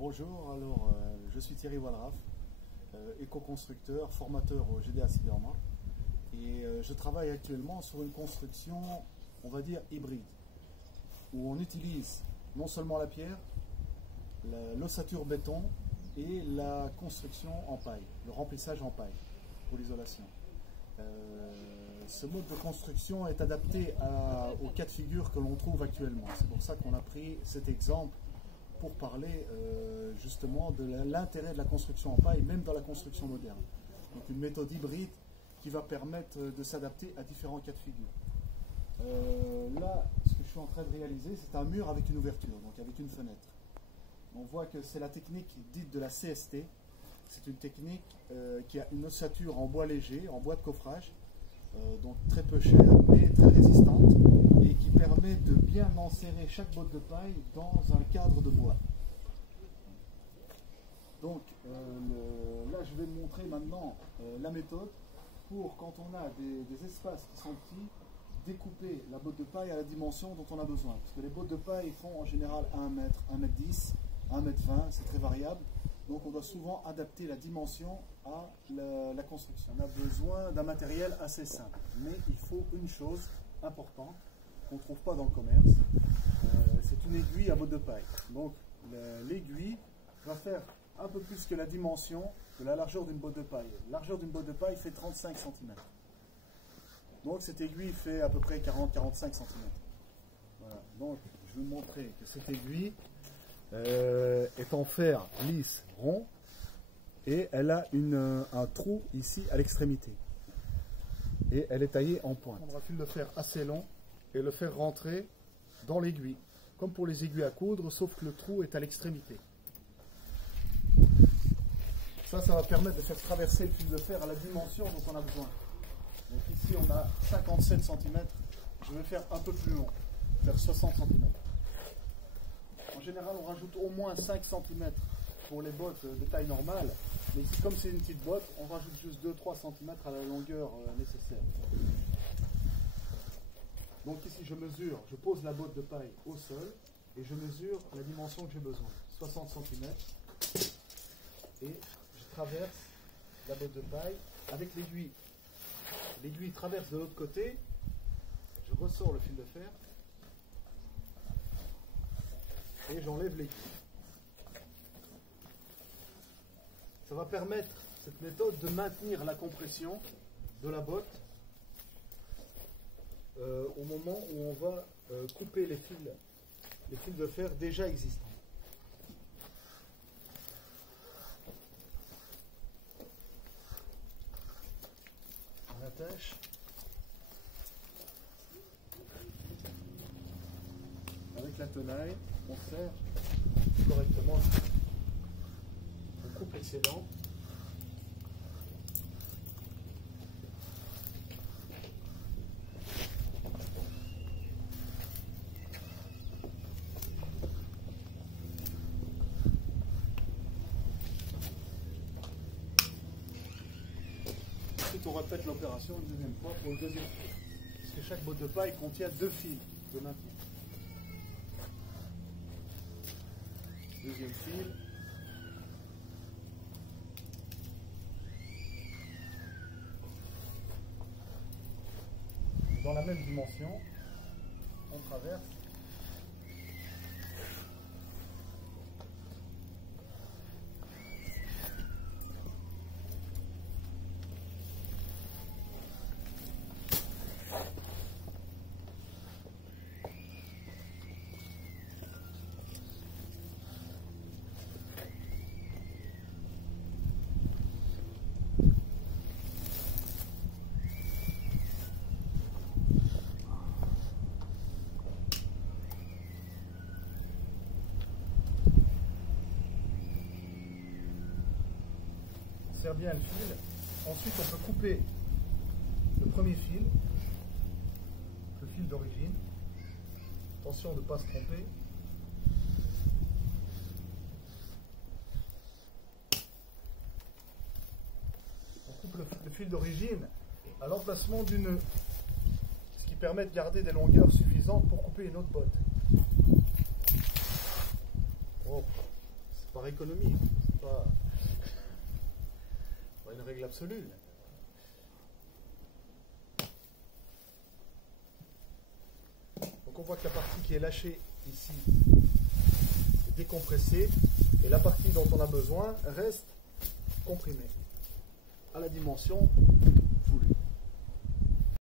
Bonjour, alors je suis Thierry Walraff, éco-constructeur, formateur au GDA Cyberma et je travaille actuellement sur une construction, on va dire hybride, où on utilise non seulement la pierre, l'ossature béton et la construction en paille, le remplissage en paille pour l'isolation. Ce mode de construction est adapté aux cas de figure que l'on trouve actuellement. C'est pour ça qu'on a pris cet exemple pour parler justement de l'intérêt de la construction en paille, même dans la construction moderne. Donc une méthode hybride qui va permettre de s'adapter à différents cas de figure. Là, ce que je suis en train de réaliser, c'est un mur avec une ouverture, donc avec une fenêtre. On voit que c'est la technique dite de la CST. C'est une technique qui a une ossature en bois léger, en bois de coffrage, donc très peu cher, mais très résistante, et qui permet de bien enserrer chaque botte de paille dans un cadre de bois. Donc là, je vais montrer maintenant la méthode pour, quand on a des espaces qui sont petits, découper la botte de paille à la dimension dont on a besoin. Parce que les bottes de paille font en général 1 mètre, 1 mètre 10, 1 mètre 20, c'est très variable. Donc on doit souvent adapter la dimension à la construction. On a besoin d'un matériel assez simple, mais il faut une chose importante qu'on ne trouve pas dans le commerce, c'est une aiguille à botte de paille. Donc l'aiguille va faire un peu plus que la dimension de la largeur d'une botte de paille. La largeur d'une botte de paille fait 35 cm. Donc cette aiguille fait à peu près 40-45 cm. Voilà. Donc je vais vous montrer que cette aiguille est en fer lisse, rond, et elle a un trou ici à l'extrémité. Et elle est taillée en pointe. On va le fer assez long et le faire rentrer dans l'aiguille, comme pour les aiguilles à coudre, sauf que le trou est à l'extrémité. Ça va permettre de faire traverser le fil de fer à la dimension dont on a besoin. Donc ici on a 57 cm, je vais faire un peu plus long, faire 60 cm. En général, on rajoute au moins 5 cm pour les bottes de taille normale, mais ici, comme c'est une petite botte, on rajoute juste 2-3 cm à la longueur nécessaire. Donc ici, je pose la botte de paille au sol et je mesure la dimension que j'ai besoin, 60 cm, et je traverse la botte de paille avec l'aiguille. L'aiguille traverse de l'autre côté, je ressors le fil de fer et j'enlève l'aiguille. Ça va permettre, cette méthode, de maintenir la compression de la botte au moment où on va couper les fils de fer déjà existants. On attache. Avec la tenaille, on serre correctement. On coupe l'excédent. Ensuite, on répète l'opération une deuxième fois pour le deuxième fil. Parce que chaque botte de paille contient 2 fils de maintien. Deuxième fil. Dans la même dimension, on traverse. Serre bien le fil. Ensuite, on peut couper le premier fil, le fil d'origine. Attention de ne pas se tromper. On coupe le fil d'origine à l'emplacement du nœud, ce qui permet de garder des longueurs suffisantes pour couper une autre botte. Oh, par économie, pas une règle absolue. Donc on voit que la partie qui est lâchée ici est décompressée et la partie dont on a besoin reste comprimée à la dimension voulue.